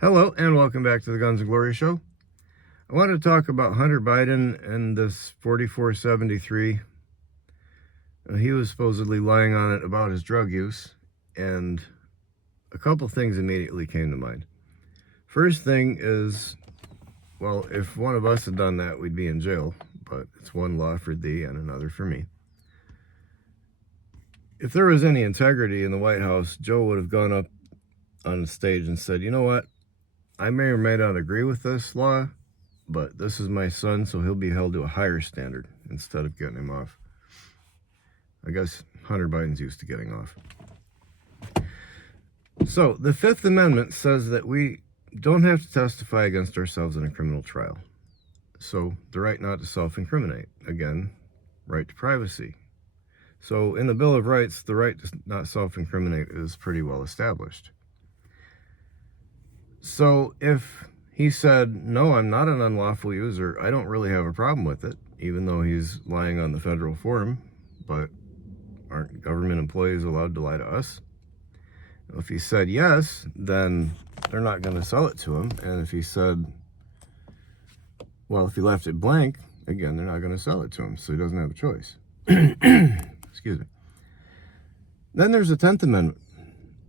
Hello and welcome back to the Guns and Glory Show. I wanted to talk about Hunter Biden and this 4473. He was supposedly lying on it about his drug use, and a couple things immediately came to mind. First thing is, well, if one of us had done that, we'd be in jail, but it's one law for thee and another for me. If there was any integrity in the White House, Joe would have gone up on the stage and said, you know what? I may or may not agree with this law, but this is my son, so he'll be held to a higher standard instead of getting him off. I guess Hunter Biden's used to getting off. So, the Fifth Amendment says that we don't have to testify against ourselves in a criminal trial. So, the right not to self-incriminate. Again, right to privacy. So, in the Bill of Rights, the right to not self-incriminate is pretty well established. So if he said, no, I'm not an unlawful user, I don't really have a problem with it, even though he's lying on the federal form, but aren't government employees allowed to lie to us? If he said yes, then they're not going to sell it to him. And if he said, well, if he left it blank, again, they're not going to sell it to him, so he doesn't have a choice. Excuse me. Then there's the 10th Amendment.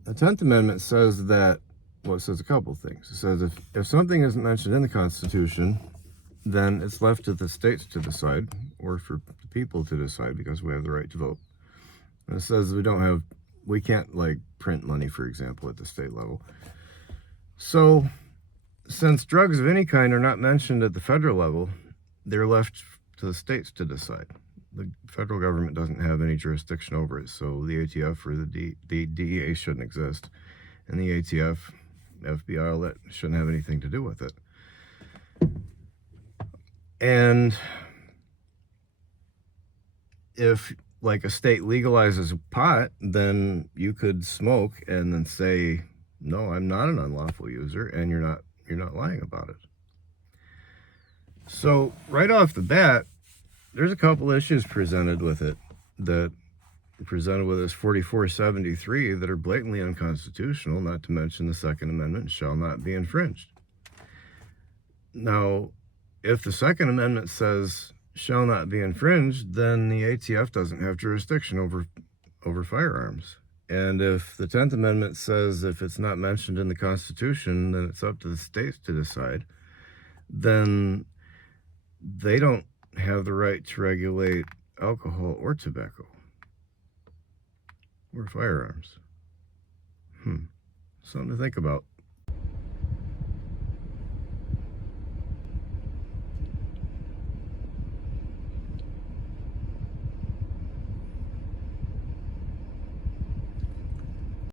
The 10th Amendment says that, well, it says a couple things. It says if something isn't mentioned in the Constitution, then it's left to the states to decide, or for the people to decide, because we have the right to vote. And it says we can't like print money, for example, at the state level. So, since drugs of any kind are not mentioned at the federal level, they're left to the states to decide. The federal government doesn't have any jurisdiction over it, so the ATF or the DEA shouldn't exist. And the ATF, FBI, all that shouldn't have anything to do with it. And if like a state legalizes pot, then you could smoke and then say, no, I'm not an unlawful user, and you're not lying about it. So right off the bat, there's a couple issues presented with it that presented with this 4473 that are blatantly unconstitutional, not to mention the Second Amendment shall not be infringed. Now, if the Second Amendment says shall not be infringed, then the ATF doesn't have jurisdiction over firearms. And if the 10th Amendment says if it's not mentioned in the Constitution, then it's up to the states to decide, then they don't have the right to regulate alcohol or tobacco. Or firearms. Something to think about.